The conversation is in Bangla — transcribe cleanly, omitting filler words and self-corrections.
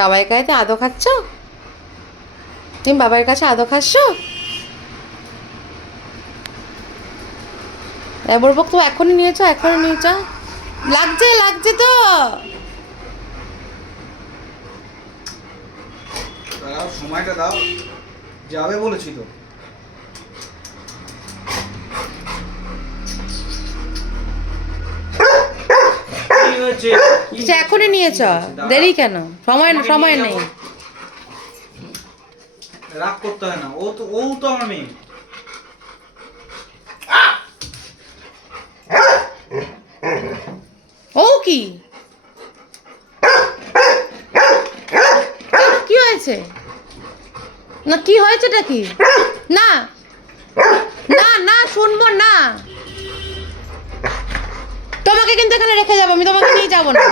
বাবার কাছে আদর খাচ্ছ? তুমি বাবার কাছে আদর খাচ্ছ? বলবো তো এখনই নিয়েছ, এখনই নিয়েছ। লাগছে লাগছে তো। সময়টা দাও, যাবে বলেছি তো। এখনই নিয়েছ, দেরি কেন? সময় নেই। রাগ করতে হয় না, ও তো আমার মেয়ে। ও কি কি হয়েছে? না কি হয়েছেটা কি? না না না, শুনবো না। তোমাকে কিন্তু এখানে রেখে যাবো, আমি তোমাকে নিয়ে যাবো না।